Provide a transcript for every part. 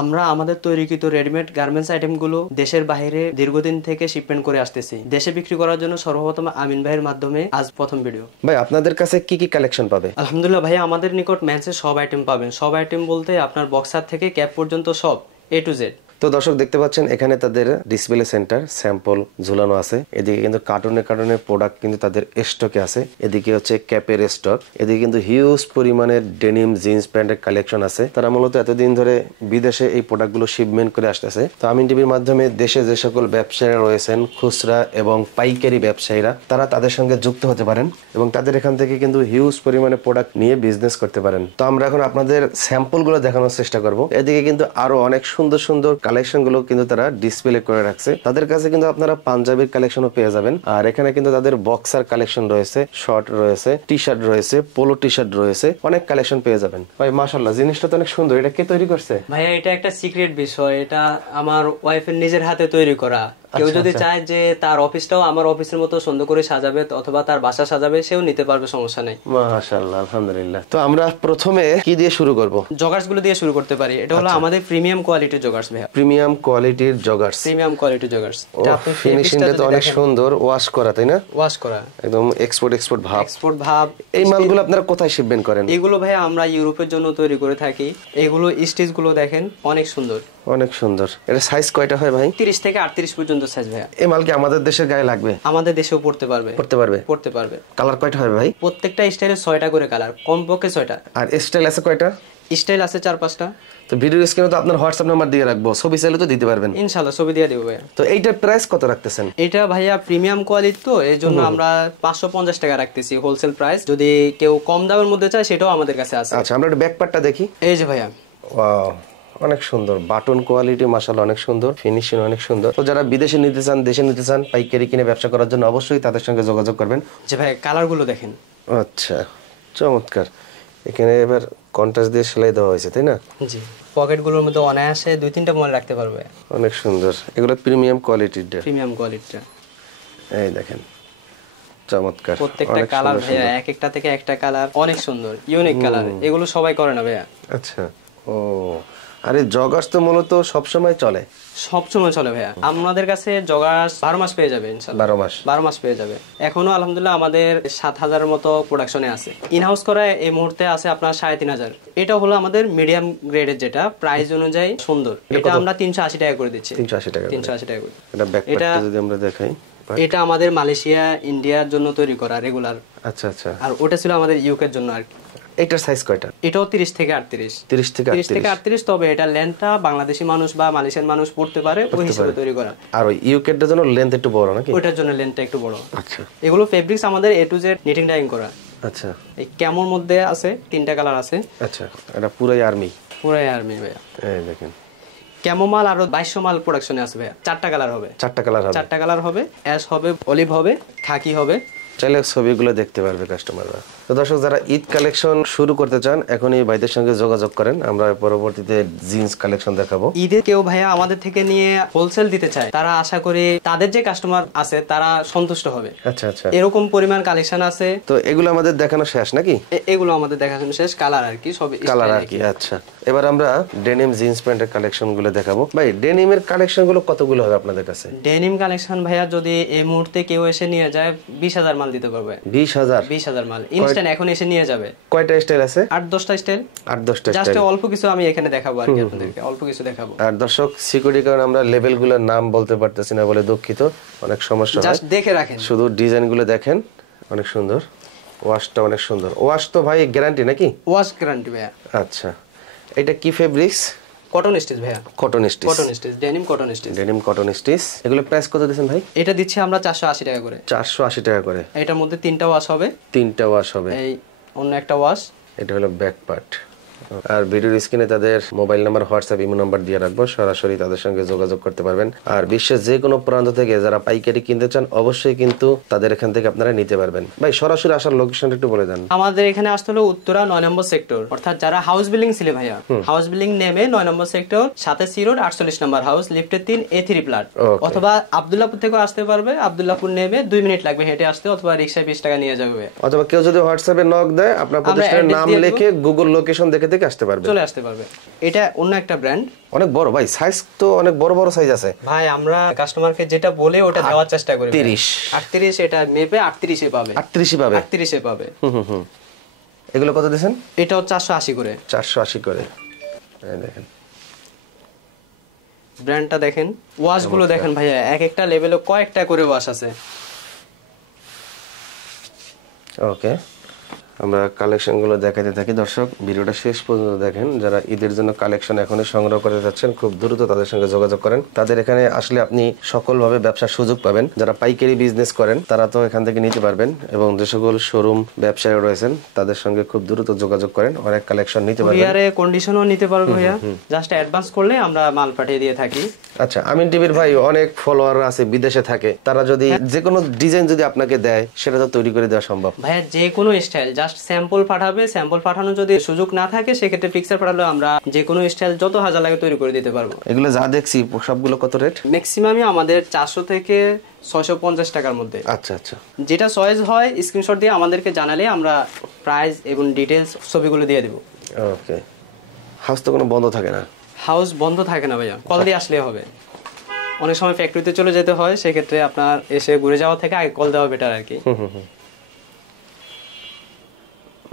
আমরা আমাদের তৈরিকৃত readymade garments আইটেমগুলো দেশের বাইরে দীর্ঘদিন থেকে শিপমেন্ট করে আসতেছি। দেশে বিক্রি করার জন্য সর্বপ্রথম আমিন ভাইয়ের মাধ্যমে আজ প্রথম ভিডিও। ভাই আপনাদের কাছে কি কি কালেকশন পাবে? আলহামদুলিল্লাহ ভাই, আমাদের নিকট মেন্সের সব আইটেম পাবেন। সব আইটেম বলতে আপনার বক্সার থেকে ক্যাপ পর্যন্ত সব A to Z। তো দর্শক দেখতে পাচ্ছেন এখানে তাদের ডিসপ্লে সেন্টার স্যাম্পল ঝুলানো আছে। এদিকে কিন্তু কার্টুনের প্রোডাক্ট কিন্তু তাদের স্টকে আছে। এদিকে হচ্ছে ক্যাপের স্টক। এদিকে কিন্তু হিউজ পরিমাণের ডেনিম জিন্স প্যান্টের কালেকশন আছে। তারা মূলত এতদিন ধরে বিদেশে এই প্রোডাক্টগুলো শিপমেন্ট করে আসতেছে। তো আমিন টিভির মাধ্যমে দেশে যে সকল ব্যবসায়ীরা রয়েছেন, খুচরা এবং পাইকারি ব্যবসায়ীরা, তারা তাদের সঙ্গে যুক্ত হতে পারেন এবং তাদের এখান থেকে কিন্তু হিউজ পরিমাণে প্রোডাক্ট নিয়ে বিজনেস করতে পারেন। তো আমরা এখন আপনাদের স্যাম্পলগুলো দেখানোর চেষ্টা করব। এদিকে কিন্তু আরো অনেক সুন্দর সুন্দর কালেকশন গুলো কিন্তু তারা ডিসপ্লে করে রাখছে। তাদের কাছে কিন্তু আপনারা পাঞ্জাবির কালেকশনও পেয়ে যাবেন। আর এখানে কিন্তু তাদের বক্সার কালেকশন রয়েছে, শর্ট রয়েছে, টি শার্ট রয়েছে, পোলো টি শার্ট রয়েছে, অনেক কালেকশন পেয়ে যাবেন। ভাই মাশাআল্লাহ, জিনিসটা তো অনেক সুন্দর। এটা কে তৈরি করছে? ভাইয়া এটা একটা সিক্রেট বিষয়। এটা আমার ওয়াইফের নিজের হাতে তৈরি করা। কেউ যদি চায় যে তার অফিসটাও আমার অফিসের মতো সুন্দর করে সাজাবে অথবা তার বাসা সাজাবে, সেও নিতে পারবে, সমস্যা নেই। মাশাআল্লাহ, আলহামদুলিল্লাহ। তো আমরা প্রথমে কি দিয়ে শুরু করব? জগার্স গুলো দিয়ে শুরু করতে পারি। এটা হলো আমাদের প্রিমিয়াম কোয়ালিটির জগার্স ভাইয়া। প্রিমিয়াম কোয়ালিটির জগার্স। প্রিমিয়াম কোয়ালিটির জগার্স। এটা আপনি ফিনিশিংটা তো অনেক সুন্দর, ওয়াশ করা, তাই না? ওয়াশ করা, একদম এক্সপোর্ট ভাব। এক্সপোর্ট ভাব। এই মালগুলো আপনারা কোথায় শিপমেন্ট করেন? এগুলো ভাইয়া আমরা ইউরোপের জন্য তৈরি করে থাকি। এগুলো স্টিচ গুলো দেখেন অনেক সুন্দর, অনেক সুন্দর। এটা সাইজ কয়টা হয় ভাই? 30 থেকে 38 পর্যন্ত সাইজ ভাইয়া। এই মাল কি আমাদের দেশের গায়ে লাগবে? আমাদের দেশেও পড়তে পারবে। পড়তে পারবে। কালার কয়টা হবে ভাই? প্রত্যেকটা স্টাইলে 6টা করে কালার, কমপক্ষে 6টা। আর স্টাইল আছে কয়টা? স্টাইল আছে 4-5টা। তো ভিডিও স্ক্রিনে তো আপনার হোয়াটসঅ্যাপ নাম্বার দিয়ে রাখবো, ছবি চাইলে তো দিতে পারবেন ইনশাআল্লাহ, ছবি দিয়ে দেব ভাইয়া। তো এইটার প্রাইস কত রাখতেছেন? এটা ভাইয়া প্রিমিয়াম কোয়ালিটি, তো এই জন্য আমরা 550 টাকা রাখতেছি হোলসেল প্রাইস। যদি কেউ কম দামের মধ্যে চায় সেটাও আমাদের কাছে আছে। আচ্ছা, আমরা একটু ব্যাক পার্টটা দেখি। এই যে ভাইয়া, ওয়াও, অনেক সুন্দর বাটন কোয়ালিটি, মাশাআল্লাহ অনেক সুন্দর, ফিনিশিং অনেক সুন্দর। তো যারা বিদেশে নিতে চান, দেশে নিতে চান, পাইকারি কিনে ব্যবসা করার জন্য অবশ্যই তাদের সঙ্গে যোগাযোগ করবেন। যে ভাই কালার গুলো দেখেন। আচ্ছা, চমৎকার। এখানে এবার কন্ট্রাস্ট দিয়ে সেলাই দেওয়া হয়েছে, তাই না? জি, পকেট গুলোর মধ্যে অনায়াসে 2-3টা মোবাইল রাখতে পারবে। অনেক সুন্দর। এগুলো প্রিমিয়াম কোয়ালিটির। প্রিমিয়াম কোয়ালিটিটা এই দেখেন, চমৎকার। প্রত্যেকটা কালার ভাইয়া এক একটা থেকে একটা কালার অনেক সুন্দর, ইউনিক কালার। এগুলো সবাই করে না ভাইয়া। আচ্ছা, ও আরে জগার্স তো মূলত সব সময় চলে। সবসময় চলে ভাইয়া। আমাদের কাছে জগার্স 12 মাস পেয়ে যাবে ইনশাআল্লাহ। 12 মাস পেয়ে যাবে। এখনো আলহামদুলিল্লাহ আমাদের 7000 এর মতো প্রোডাকশনে আছে। ইনহাউস করা এই মুহূর্তে আছে আপনার 3500। এটা হলো আমাদের মিডিয়াম গ্রেডের, যেটা প্রাইস অনুযায়ী সুন্দর। এটা আমরা 380 টাকা করে দিচ্ছি। 380 টাকা। 380 টাকা করে। এটা ব্যাকপ্যাকটা যদি আমরা দেখাই, এটা আমাদের মালয়েশিয়া, ইন্ডিয়ার জন্য তৈরি করা রেগুলার। আচ্ছা আচ্ছা। আর ওটা ছিল আমাদের ইউকের জন্য আর কি। এটার সাইজ কয়টা? এটাও 30 থেকে 38। 30 থেকে 38। তবে এটা লেন্থটা বাংলাদেশি মানুষ বা মালয়েশিয়ান মানুষ পড়তে পারে, ওই হিসেবে তৈরি করা। আর ওই ইউকের জন্য লেন্থ একটু বড় নাকি? ওটার জন্য লেন্থটা একটু বড়। আচ্ছা। এগুলো ফেব্রিক্স আমাদের A to Z knitting dyeing করা। আচ্ছা। এই ক্যামোর মধ্যে আছে 3টা কালার আছে। আচ্ছা, এটা পুরাই আর্মি। পুরাই আর্মি ভাইয়া। এই দেখেন, ক্যামো মাল আরো 2200 মাল প্রোডাকশনে আছে ভাইয়া। 4টা কালার হবে। 4টা কালার হবে, অ্যাশ হবে, অলিভ হবে, খাকি হবে। চাইলে ছবিগুলো দেখতে পারবে কাস্টমাররা। তো দর্শক, যারা ঈদ কালেকশন শুরু করতে চান এখনই ভাইদের সঙ্গে যোগাযোগ করেন। আমরা পরবর্তীতে জিন্স কালেকশন দেখাবো। ঈদে কেউ ভাইয়া আমাদের থেকে নিয়ে হোলসেল দিতে চায়, তারা আশা করি তাদের যে কাস্টমার আছে তারা সন্তুষ্ট হবে। আচ্ছা আচ্ছা, এরকম পরিমাণ কালেকশন আছে। তো এগুলো আমাদের দেখানো শেষ নাকি? এগুলো আমাদের দেখানো শেষ। কালার আর কি, সব কালার আর কি। আচ্ছা, এবার আমরা ডেনিম জিন্স প্যান্টের কালেকশন গুলো দেখাবো। ভাই ডেনিমের কালেকশন গুলো কতগুলো হবে আপনাদের কাছে? ডেনিম কালেকশন ভাইয়া যদি এই মুহূর্তে কেউ এসে নিয়ে যায় 20000 মাল দিতে পারবে। 20000 মাল ইনস্ট্যান্ট এখন এসে নিয়ে যাবে। কয়টা স্টাইল আছে? 8-10টা স্টাইল। 8-10টা জাস্ট অল্প কিছু আমি এখানে দেখাবো আর কি, আপনাদেরকে অল্প কিছু দেখাবো। আর দর্শক, সিকিউরিটি কারণে আমরা লেভেলগুলোর নাম বলতে পারতেছি না বলে দুঃখিত, অনেক সমস্যা হয়। জাস্ট দেখে রাখেন, শুধু ডিজাইনগুলো দেখেন, অনেক সুন্দর। ওয়াশটা অনেক সুন্দর। ওয়াশ তো ভাই গ্যারান্টি নাকি? ওয়াশ গ্যারান্টি ভাইয়া। আচ্ছা, এটা কি ফেব্রিক্স? কটন স্টিচ ভাইয়া। Cotton stitch. Denim cotton stitch. Denim cotton stitch. এগুলো প্রাইস কত দিবেন ভাই? এটা দিচ্ছি আমরা 480 টাকা করে। 480 টাকা করে। এটার মধ্যে 3টা ওয়াশ হবে। 3টা ওয়াশ হবে। এই অন্য একটা ওয়াশ। এটা হলো ব্যাক পার্ট। আর ভিডিওর স্ক্রিনে তাদের mobile number, WhatsApp, imo number দিয়ে রাখবো, সরাসরি তাদের সঙ্গে যোগাযোগ করতে পারবেন। আর বিশ্বের যে কোনো প্রান্ত থেকে যারা পাইকারি কিনতে চান অবশ্যই কিন্তু তাদের এখান থেকে আপনারা নিতে পারবেন। ভাই সরাসরি আসার লোকেশনটা একটু বলে দেন। আমাদের এখানে আসতে হলো উত্তরা 9 নম্বর সেক্টর, অর্থাৎ যারা হাউস বিল্ডিং ছিলে ভাইয়া, হাউস বিল্ডিং নেমে 9 নম্বর সেক্টর, সাথে সি রোড 48 নম্বর হাউস, লিফটের 3 A3 ফ্ল্যাট। অথবা আব্দুল্লাহপুর থেকে আসতে পারবে, আব্দুল্লাহপুর নেমে 2 মিনিট লাগবে হেঁটে আসতে, অথবা রিকশায় 20 টাকা নিয়ে যাবে। অথবা কেউ যদি হোয়াটসঅ্যাপে নক দেয়, আপনার প্রতিষ্ঠানের নাম লিখে গুগল লোকেশন দেখে দেখে আসতে পারবে, চলে আসতে পারবে। এটা অন্য একটা ব্র্যান্ড, অনেক বড় ভাই, সাইজ তো অনেক বড় বড় সাইজ আছে ভাই। আমরা কাস্টমারকে যেটা বলে ওটা দেওয়ার চেষ্টা করি। 38 এটা মেপে 38 পাবে, 38 পাবে। এগুলো কত দিবেন? এটাও 480 করে, 480 করে। এই দেখেন ব্র্যান্ডটা দেখেন, ওয়াশ গুলো দেখেন ভাইয়া, এক একটা লেভেলে কয়েকটা করে ওয়াশ আছে। ওকে, আমরা কালেকশনগুলো দেখাতে থাকি। দর্শক ভিডিওটা শেষ পর্যন্ত দেখেন। যারা ঈদের জন্য কালেকশন এখনই সংগ্রহ করে যাচ্ছেন, খুব দ্রুত তাদের সঙ্গে যোগাযোগ করেন। তাদের এখানে আসলে আপনি সকলভাবে ব্যবসার সুযোগ পাবেন। যারা পাইকারি বিজনেস করেন তারা তো এখান থেকে নিতে পারবেন, এবং যে সকল শোরুম ব্যবসায়ী রয়েছেন তাদের সঙ্গে খুব দ্রুত যোগাযোগ করেন, অনেক কালেকশন নিতে পারবেন। কুরিয়ারে কন্ডিশনও নিতে পারবেন ভাইয়া, জাস্ট অ্যাডভান্স করলে আমরা মাল পাঠিয়ে দিয়ে থাকি। আচ্ছা, আমিন টিভির ভাই অনেক ফলোয়ার আছে বিদেশে থাকে, তারা যদি যে কোনো ডিজাইন যদি আপনাকে দেয় সেটা তো তৈরি করে দেওয়া সম্ভব ভাইয়া? যে কোনো স্টাইল, জাস্ট স্যাম্পল পাঠাবে। স্যাম্পল পাঠানো যদি সুযোগ না থাকে সেক্ষেত্রে পিকচার পাঠালে আমরা যে কোনো স্টাইল যত হাজার লাগে তৈরি করে দিতে পারবো। এগুলো যা দেখছি সবগুলো কত রেট? ম্যাক্সিমামই আমাদের 400 থেকে 650 টাকার মধ্যে। আচ্ছা আচ্ছা, যেটা চয়েস হয় স্ক্রিনশট দিয়ে আমাদেরকে জানালে আমরা প্রাইস এবং ডিটেইলস ছবিগুলো দিয়ে দেব। ওকে, হাউস তো কোনো বন্ধ থাকে না? হাউস বন্ধ থাকে না ভাইয়া, কল দিয়ে আসলে হবে। অনেক সময় ফ্যাক্টরিতে চলে যেতে হয়, সেক্ষেত্রে আপনার এসে ঘুরে যাওয়া থেকে আগে কল দেওয়া বেটার আর কি।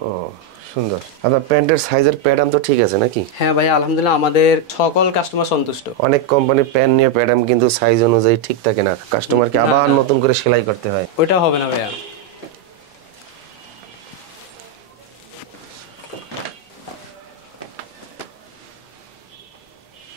ও সুন্দর। আপনার প্যান্টের সাইজের প্যাটার্ন তো ঠিক আছে নাকি? হ্যাঁ ভাই, আলহামদুলিল্লাহ আমাদের সকল কাস্টমার সন্তুষ্ট। অনেক কোম্পানির প্যান্ট নিয়ে প্যাটার্ন কিন্তু সাইজ অনুযায়ী ঠিক থাকে না, কাস্টমারকে আবার নতুন করে সেলাই করতে হয়। ওইটা হবে না ভাইয়া।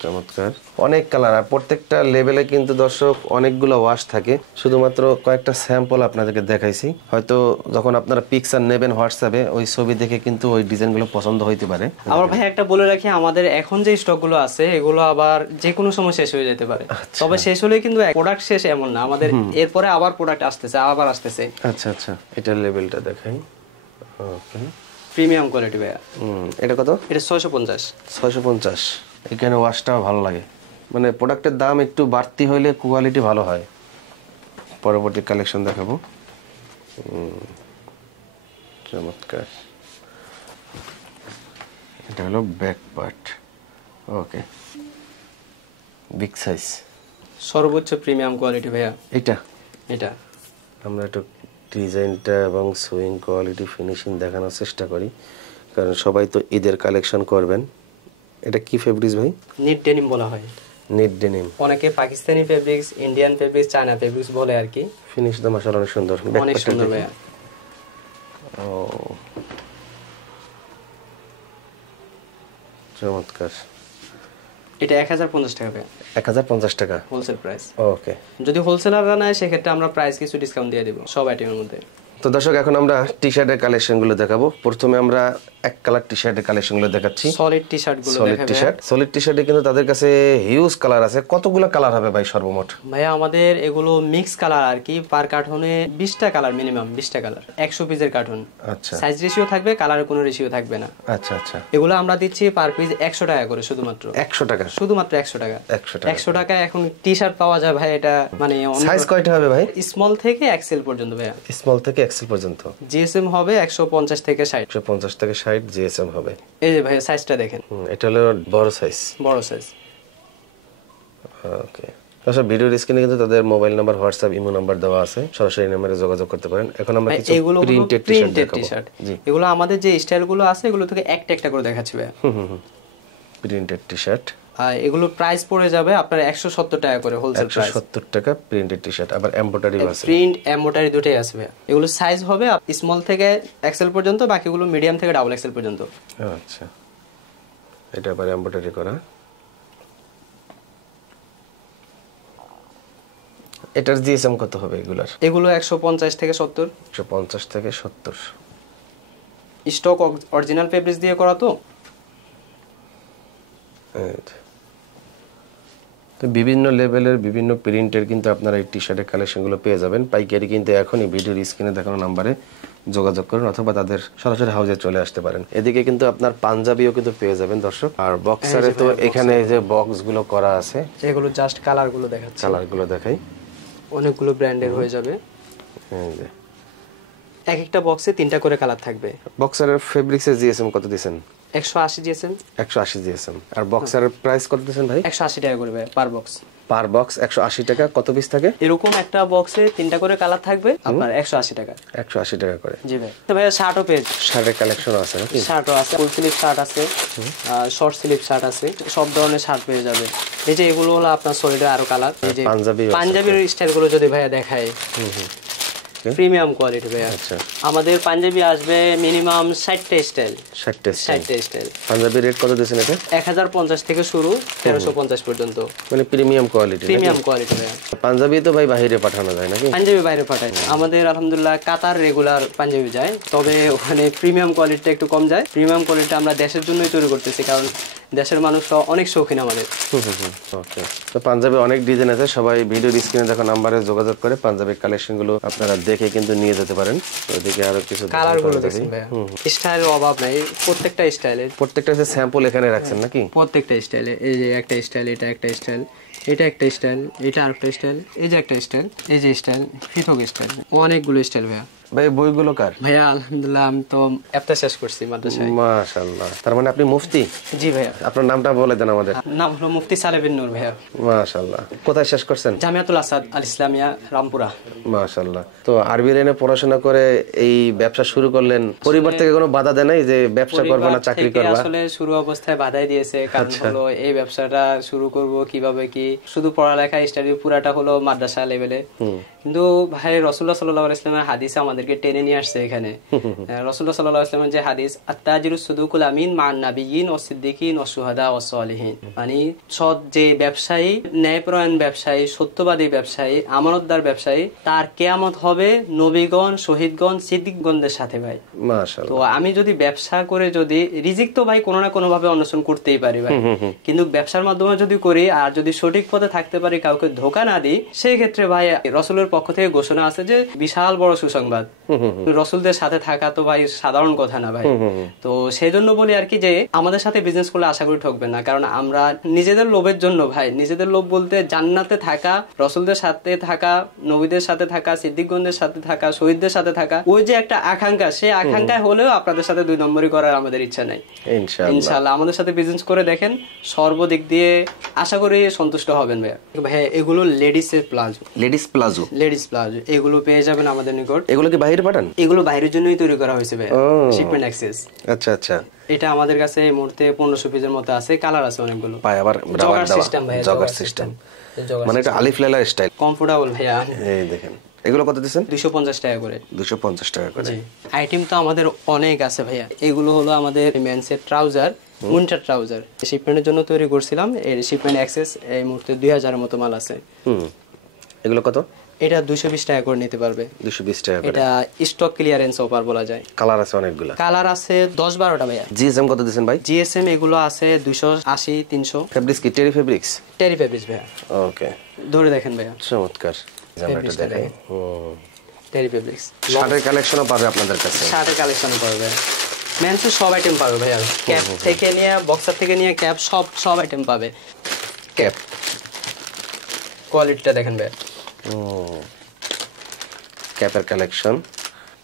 চমৎকার, অনেক কালার, আর প্রত্যেকটা লেভেলে কিন্তু দর্শক অনেকগুলো ওয়াশ থাকে। শুধুমাত্র কয়েকটা স্যাম্পল আপনাদেরকে দেখাইছি, হয়তো যখন আপনারা পিকচার নেবেন হোয়াটসঅ্যাপে ওই ছবি দেখে কিন্তু ওই ডিজাইনগুলো পছন্দ হইতে পারে। আবার ভাই একটা বলে রাখি, আমাদের এখন যে স্টকগুলো আছে এগুলো আবার যে কোনো সময় শেষ হয়ে যেতে পারে। তবে শেষ হলে কিন্তু প্রোডাক্ট শেষ এমন না, আমাদের এরপরে আবার প্রোডাক্ট আসতেছে, আবার আসতেছে। আচ্ছা আচ্ছা, এটার লেভেলটা দেখাই। ওকে, প্রিমিয়াম কোয়ালিটি ভাইয়া। এটা কত? এটা 650। 650। এখানে ওয়াশটাও ভালো লাগে, মানে প্রোডাক্টের দাম একটু বাড়তি হইলে কোয়ালিটি ভালো হয়। পরবর্তী কালেকশন দেখাবো। চমৎকার, এটা হলো ব্যাক পার্ট। ওকে, বিগ সাইজ, সর্বোচ্চ প্রিমিয়াম কোয়ালিটি ভাইয়া এটা। আমরা একটু ডিজাইনটা এবং সুইং কোয়ালিটি ফিনিশিং দেখানোর চেষ্টা করি, কারণ সবাই তো ঈদের কালেকশন করবেন। এটা কি ফেব্রিক্স ভাই? নিট ডেনিম বলা হয়। নিট ডেনিম, অনেকে Pakistani fabrics, Indian fabrics, China fabrics বলে আর কি। ফিনিশ তো মাশাআল্লাহ অনেক সুন্দর, অনেক সুন্দর ভাইয়া। ও চমৎকার। এটা 1050 টাকা ভাইয়া। 1050 টাকা হোলসেল প্রাইস। ওকে, যদি হোলসেলাররা নেয় সেক্ষেত্রে আমরা প্রাইস কিছু ডিসকাউন্ট দিয়ে দেব সব আইটেমের মধ্যে। তো দর্শক এখন আমরা টি শার্টের কালেকশনগুলো দেখাবো। প্রথমে আমরা এক কালার টি শার্টের কালেকশনগুলো দেখাচ্ছি। সলিড টি শার্টগুলো দেখাবো। সলিড টি শার্টে কিন্তু তাদের কাছে হিউজ কালার আছে। কতগুলো কালার হবে ভাই সর্বমোট? ভাইয়া আমাদের এগুলো মিক্স কালার আর কি, পার কার্টনে 20টা কালার, মিনিমাম 20টা কালার, 100 পিসের কার্টন। আচ্ছা, সাইজ রেশিও থাকবে, কালারের কোনো রেশিও থাকবে না। আচ্ছা আচ্ছা, এগুলো আমরা দিচ্ছি পার পিস 100 টাকা করে, শুধুমাত্র 100 টাকা, শুধুমাত্র 100 টাকা। 100 টাকা এখন টি শার্ট পাওয়া যায় ভাই। এটা মানে সাইজ কয়টা হবে ভাই? স্মল থেকে এক্সেল পর্যন্ত ভাইয়া। স্মল থেকে এক্সেল পর্যন্ত। জিএসএম হবে 150 থেকে 60। 150 থেকে 60 জিএসএম হবে। এই যে ভাই সাইজটা দেখেন, এটা হলো বড় সাইজ। বড় সাইজ। ওকে, আচ্ছা, ভিডিওর স্ক্রিনে কিন্তু তাদের mobile number, WhatsApp, imo number দেওয়া আছে, সরাসরি নম্বরে যোগাযোগ করতে পারেন। এখন আমরা কিছু প্রিন্টেড টি-শার্ট। জি, এগুলো আমাদের যে স্টাইলগুলো আছে এগুলো থেকে একটা একটা করে দেখাচ্ছি ভাই। প্রিন্টেড টি-শার্ট, এগুলো প্রাইস পড়ে যাবে আপনার 170 টাকা করে হোলসেল প্রাইস। 170 টাকা প্রিন্টেড টি-শার্ট, আবার এমব্রয়ডারি আছে। প্রিন্ট এমব্রয়ডারি দুটোই আছে ভাই। এগুলো সাইজ হবে স্মল থেকে এক্সেল পর্যন্ত, বাকিগুলো মিডিয়াম থেকে ডাবল এক্সেল পর্যন্ত। আচ্ছা, এটা আবার এমব্রয়ডারি করা। এটার জিএসএম কত হবে এগুলার? এগুলো 150 থেকে 70। 150 থেকে 70। স্টক অরিজিনাল ফেব্রিক্স দিয়ে করা তো। তো বিভিন্ন লেভেলের বিভিন্ন প্রিন্টের কিন্তু আপনারা এই টি শার্টের কালেকশনগুলো পেয়ে যাবেন পাইকারি। কিন্তু এখনই ভিডিওর স্ক্রিনে দেখানো নাম্বারে যোগাযোগ করুন, অথবা তাদের সরাসরি হাউজে চলে আসতে পারেন। এদিকে কিন্তু আপনার পাঞ্জাবিও কিন্তু পেয়ে যাবেন দর্শক। আর বক্সারে তো এখানে যে বক্সগুলো করা আছে, এগুলো জাস্ট কালারগুলো দেখাচ্ছি। কালারগুলো দেখাই, অনেকগুলো ব্র্যান্ডের হয়ে যাবে। এই যে এক একটা বক্সে 3টা করে কালার থাকবে। বক্সারের ফেব্রিক্সের জিএসএম কত দিবেন? 180 জিএসএম। 180 জিএসএম। আর বক্সের প্রাইস কত দিচ্ছেন ভাই? 180 টাকা করে ভাই পার বক্স। পার বক্স 180 টাকা। কত পিস থাকে? এরকম একটা বক্সে 3টা করে কালার থাকবে, আপনার 180 টাকা। 180 টাকা করে। জি ভাই। তো ভাই শার্টও পেজ, শার্টের কালেকশন আছে নাকি? শার্টও আছে, ফুল স্লিভ শার্ট আছে, শর্ট স্লিভ শার্ট আছে, সব ধরনের শার্ট পেয়ে যাবে। এই যে এগুলো হলো আপনার সলিডের আরো কালার। এই যে পাঞ্জাবির স্টাইলগুলো যদি ভাইয়া দেখায়, প্রিমিয়াম কোয়ালিটি ভাইয়া। আচ্ছা, আমাদের পাঞ্জাবি আসবে মিনিমাম 60টা স্টাইল। 60টা স্টাইল। পাঞ্জাবি রেট কত দিয়েছেন এটা? 1050 থেকে শুরু, 1350 পর্যন্ত। মানে প্রিমিয়াম কোয়ালিটি। প্রিমিয়াম কোয়ালিটি ভাইয়া। পাঞ্জাবি তো ভাই বাইরে পাঠানো যায় নাকি? পাঞ্জাবি বাইরে পাঠায় আমাদের আলহামদুলিল্লাহ কাতার রেগুলার পাঞ্জাবি যায়, তবে ওখানে প্রিমিয়াম কোয়ালিটিটা একটু কম যায়। প্রিমিয়াম কোয়ালিটি আমরা দেশের জন্যই তৈরি করতেছি, কারণ দেশের মানুষরা অনেক শৌখিন আমাদের। ওকে। তো পাঞ্জাবি অনেক ডিজাইন আছে, সবাই ভিডিওর স্ক্রিনে দেখো নাম্বারে যোগাযোগ করে পাঞ্জাবির কালেকশনগুলো আপনারা দেখে কিন্তু নিয়ে যেতে পারেন। ওদিকে আরো কিছু কালারগুলো দেখেন ভাইয়া, স্টাইলের অভাব নাই, প্রত্যেকটা স্টাইলে। প্রত্যেকটা স্যাম্পল এখানে রাখছেন নাকি? প্রত্যেকটা স্টাইলে। এই যে একটা স্টাইল, এটা একটা স্টাইল, এটা একটা স্টাইল, এটা আরেকটা স্টাইল, এই যে একটা স্টাইল, এই যে স্টাইল, পৃথক স্টাইল, অনেকগুলো স্টাইল ভাইয়া। ভাই বইগুলো কার? ভাইয়া আলহামদুলিল্লাহ আমি তো একটা শেষ করছি মাদ্রাসায়। মাশাআল্লাহ। তার মানে আপনি মুফতি? জি ভাইয়া। আপনার নামটা বলে দেন আমাদের। নাম হলো মুফতি সালেহ বিন নূর ভাইয়া। মাশাআল্লাহ। কোথায় শেষ করছেন? জামিয়াতুল আসাদ আল ইসলামিয়া, রামপুরা। মাশাআল্লাহ। তো আরবি লাইনে পড়াশোনা করে এই ব্যবসা শুরু করলেন, পরিবার থেকে কোনো বাধা দেয় নাই যে ব্যবসা করবে না, চাকরি করবে? আসলে শুরু অবস্থায় বাধাই দিয়েছে, কারণ হলো এই ব্যবসাটা শুরু করব কিভাবে, কি শুধু পড়ালেখা স্টাডি পুরাটা হলো মাদ্রাসা লেভেলে। কিন্তু ভাই রাসূলুল্লাহ সাল্লাল্লাহু আলাইহি ওয়াসাল্লামের হাদিসে আমাদেরকে টেনে নিয়ে আসছে এখানে। রাসূলুল্লাহ সাল্লাল্লাহু আলাইহি ওয়াসাল্লামের যে হাদিস, আত-তাজিরুস সুদুকুল আমিন মান নাবিয়িন ওয়াস সিদ্দিকিন ওয়াস শুহাদা ওয়াস সালিহিন, মানে সৎ যে ব্যবসায়ী, ন্যায়পরায়ণ ব্যবসায়ী, সত্যবাদী ব্যবসায়ী, আমানতদার ব্যবসায়ী, তার কিয়ামত হবে নবীগণ, শহীদগণ, সিদ্দিকগণদের সাথে ভাই। মাশাআল্লাহ। তো আমি যদি ব্যবসা করে যদি রিজিক তো ভাই কোনো না কোনো ভাবে অন্বেষণ করতেই পারি ভাই, কিন্তু ব্যবসার মাধ্যমে যদি করি আর যদি সঠিক পথে থাকতে পারি, কাউকে ধোঁকা না দিই, সেই ক্ষেত্রে ভাই রাসূলের পক্ষ থেকে ঘোষণা আছে যে বিশাল বড় সুসংবাদ। রাসূলদের সাথে থাকা তো ভাই সাধারণ কথা না ভাই। তো সেই জন্য বলি আর কি যে আমাদের সাথে বিজনেস করলে আশা করি ঠকবেন না, কারণ আমরা নিজেদের লোভের জন্য ভাই, নিজেদের লোভ বলতে জান্নাতে থাকা, রাসূলদের সাথে থাকা, নবীদের সাথে থাকা, সিদ্দিকগণদের সাথে থাকা, শহীদদের সাথে থাকা, ওই যে একটা আকাঙ্ক্ষা, সেই আকাঙ্ক্ষায় হলেও আপনাদের সাথে 2 নম্বরই করার আমাদের ইচ্ছা নাই। ইনশাআল্লাহ আমাদের সাথে বিজনেস করে দেখেন, সর্বদিক দিয়ে আশা করি সন্তুষ্ট হবেন ভাই। ভাই এগুলো লেডিসের প্লাজো। লেডিস প্লাজো এগুলো পেয়ে যাবেন আমাদের নিকট। এগুলো কি বাইরে পাঠান? এগুলো বাইরের জন্যই তৈরি করা হয়েছে ভাই, শিপমেন্ট অ্যাক্সেস। আচ্ছা আচ্ছা। এটা আমাদের কাছে এই মুহূর্তে 1500 পিসের মতো আছে, কালার আছে অনেকগুলো। পায় আবার জগার সিস্টেম ভাই, জগার সিস্টেম, মানে এটা আলিফ লাইলা স্টাইল, কমফোর্টেবল ভাইয়া। এই দেখেন এগুলো কত দিচ্ছেন? 250 টাকা করে। 250 টাকা করে। আইটেম তো আমাদের অনেক আছে ভাইয়া। এগুলো হলো আমাদের মেন্সের ট্রাউজার, উইন্টার ট্রাউজার, শিপমেন্টের জন্য তৈরি করছিলাম। এর শিপমেন্ট অ্যাক্সেস এই মুহূর্তে 2000 এর মতো মাল আছে। এগুলো কত? এটা 220 টাকা করে নিতে পারবে। 220 টাকা করে। এটা স্টক ক্লিয়ারেন্স অফার বলা যায়। কালার আছে অনেকগুলো। কালার আছে 10-12টা ভাইয়া। জিএসএম কত দিবেন ভাই? জিএসএম এগুলো আছে 280 300। ফেব্রিক্স কি টেরি ফেব্রিক্স? টেরি ফেব্রিক্স ভাইয়া। ওকে, ধরে দেখেন ভাইয়া, চমৎকার। জামাটা দেখেন। টেরি ফেব্রিক্স। শার্টের কালেকশনও পাবে আপনাদের কাছে? শার্টের কালেকশনও পাবে, মেন্সের সব আইটেম পাবে ভাইয়া। ক্যাপ থেকে নিয়ে, বক্সার থেকে নিয়ে ক্যাপ, সব আইটেম পাবে। ক্যাপ কোয়ালিটিটা দেখেন ভাইয়া। ক্যাপের কালেকশন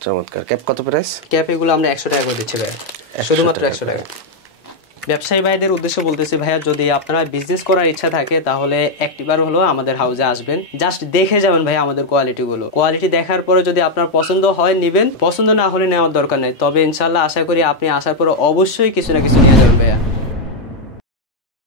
চমৎকার। ক্যাপ কত প্রাইস? ক্যাপ এগুলো আমরা 100 টাকা করে দিচ্ছি ভাইয়া, শুধুমাত্র 100 টাকা। ব্যবসায়ী ভাইদের উদ্দেশ্যে বলতেছি ভাইয়া, যদি আপনারা বিজনেস করার ইচ্ছা থাকে তাহলে একটিবার হলো আমাদের হাউসে আসবেন, জাস্ট দেখে যাবেন ভাই আমাদের কোয়ালিটি দেখার পরে যদি আপনার পছন্দ হয় নিবেন, পছন্দ না হলে নেওয়ার দরকার নেই। তবে ইনশাআল্লাহ আশা করি আপনি আসার পরে অবশ্যই কিছু না কিছু নিয়ে যাবেন ভাইয়া।